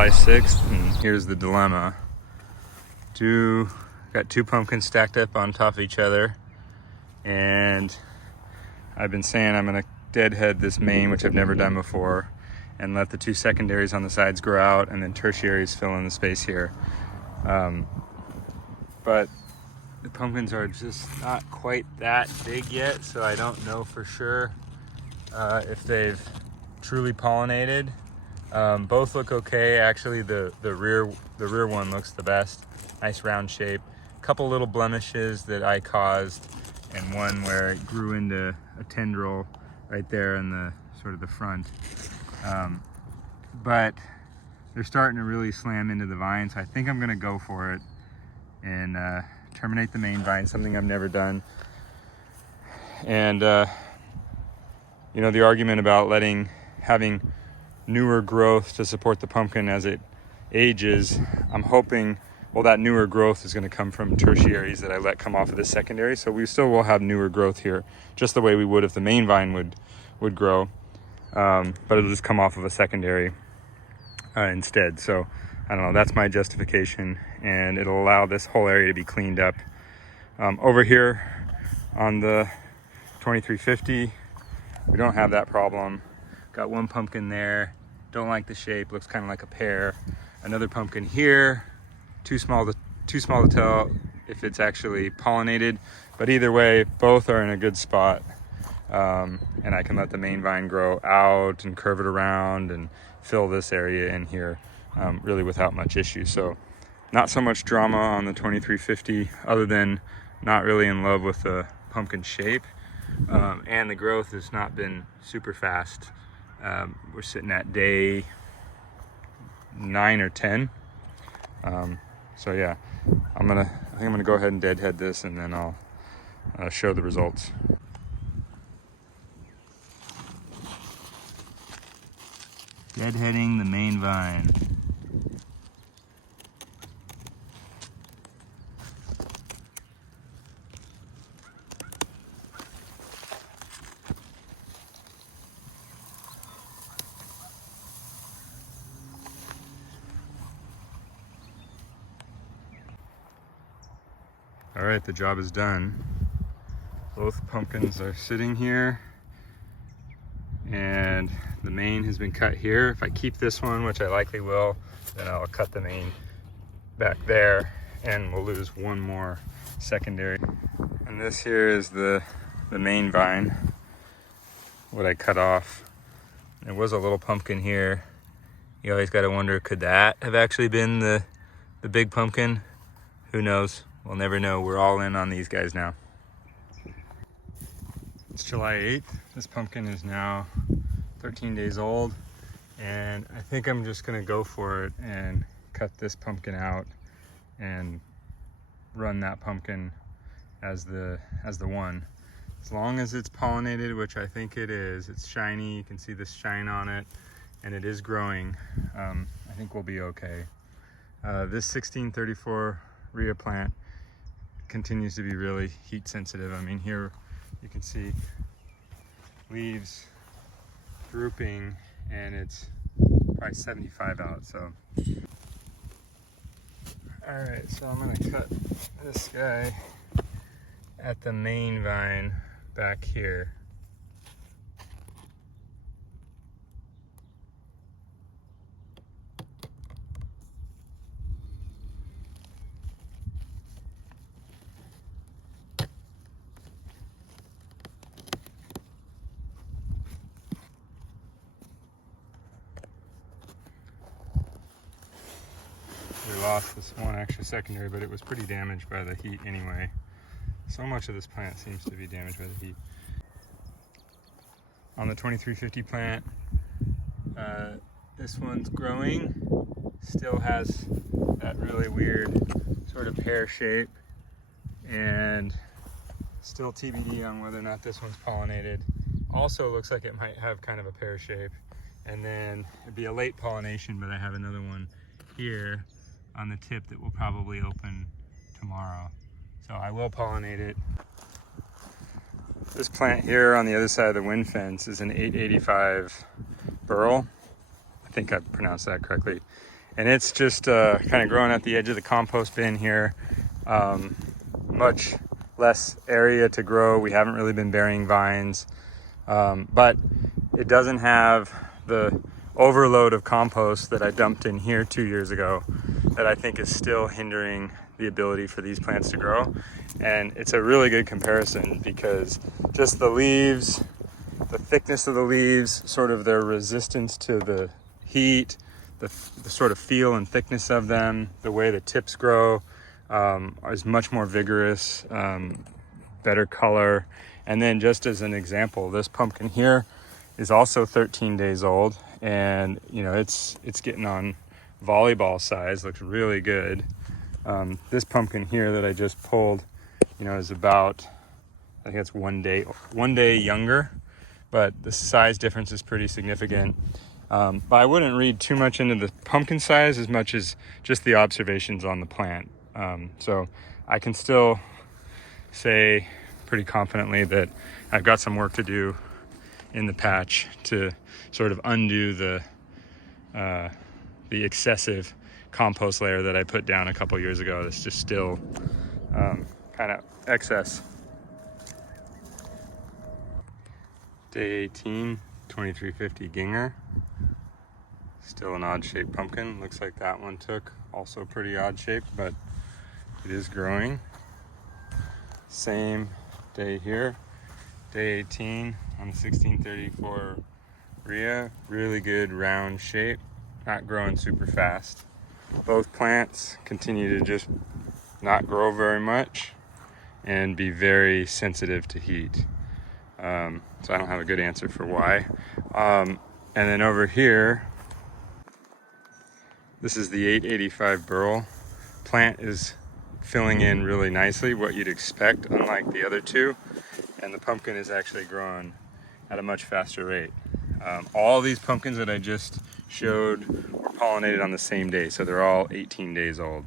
July 6th, and here's the dilemma. Got two pumpkins stacked up on top of each other, and I've been saying I'm gonna deadhead this main, which I've never done before, and let the two secondaries on the sides grow out, and then tertiaries fill in the space here. But the pumpkins are just not quite that big yet, so I don't know for sure if they've truly pollinated. Both look okay. Actually, the rear one looks the best. Nice round shape. Couple little blemishes that I caused, and one where it grew into a tendril right there in the sort of the front. But they're starting to really slam into the vine, so I think I'm gonna go for it and terminate the main vine, something I've never done. And you know, the argument about having newer growth to support the pumpkin as it ages, I'm hoping, well, that newer growth is going to come from tertiaries that I let come off of the secondary, so we still will have newer growth here, just the way we would if the main vine would grow, but it'll just come off of a secondary instead. So I don't know, that's my justification, and it'll allow this whole area to be cleaned up. Over here on the 2350, we don't have that problem. Got one pumpkin there, don't like the shape, looks kind of like a pear. Another pumpkin here, too small to tell if it's actually pollinated, but either way, both are in a good spot. And I can let the main vine grow out and curve it around and fill this area in here really without much issue. So not so much drama on the 2350, other than not really in love with the pumpkin shape. And the growth has not been super fast. We're sitting at day 9 or 10. So yeah, I think I'm gonna go ahead and deadhead this, and then I'll show the results. Deadheading the main vine. All right, the job is done. Both pumpkins are sitting here, and the main has been cut here. If I keep this one, which I likely will, then I'll cut the main back there, and we'll lose one more secondary. And this here is the main vine, what I cut off. There was a little pumpkin here. You always got to wonder, could that have actually been the big pumpkin? Who knows? We'll never know. We're all in on these guys now. It's July 8th. This pumpkin is now 13 days old, and I think I'm just gonna go for it and cut this pumpkin out and run that pumpkin as the one. As long as it's pollinated, which I think it is, it's shiny, you can see the shine on it, and it is growing, I think we'll be okay. This 1634 Rhea plant continues to be really heat sensitive. I mean, here you can see leaves drooping, and it's probably 75 out. So all right, so I'm gonna cut this guy at the main vine back here. We lost this one extra secondary, but it was pretty damaged by the heat anyway. So much of this plant seems to be damaged by the heat. On the 2350 plant, this one's growing, still has that really weird sort of pear shape, and still TBD on whether or not this one's pollinated. Also looks like it might have kind of a pear shape, and then it'd be a late pollination, but I have another one here on the tip that will probably open tomorrow. So I will pollinate it. This plant here on the other side of the wind fence is an 885 burl. I think I pronounced that correctly. And it's just kind of growing at the edge of the compost bin here. Much less area to grow. We haven't really been burying vines, but it doesn't have the overload of compost that I dumped in here 2 years ago that I think is still hindering the ability for these plants to grow. And it's a really good comparison because just the leaves, the thickness of the leaves, sort of their resistance to the heat, the sort of feel and thickness of them, the way the tips grow is much more vigorous, better color. And then just as an example, this pumpkin here is also 13 days old, and you know it's getting on volleyball size, looks really good. This pumpkin here that I just pulled, you know, is about, I think it's one day younger, but the size difference is pretty significant. But I wouldn't read too much into the pumpkin size as much as just the observations on the plant. So I can still say pretty confidently that I've got some work to do in the patch to sort of undo the excessive compost layer that I put down a couple years ago. That's just still kind of excess. Day 18, 2350 Ginger. Still an odd shaped pumpkin. Looks like that one took also pretty odd shaped, but it is growing. Same day here, day 18 on the 1634 Rhea. Really good round shape, not growing super fast. Both plants continue to just not grow very much and be very sensitive to heat. So I don't have a good answer for why. And then over here, this is the 885 burl. Plant is filling in really nicely, what you'd expect, unlike the other two. And the pumpkin is actually growing at a much faster rate. All these pumpkins that I just showed were pollinated on the same day, so they're all 18 days old.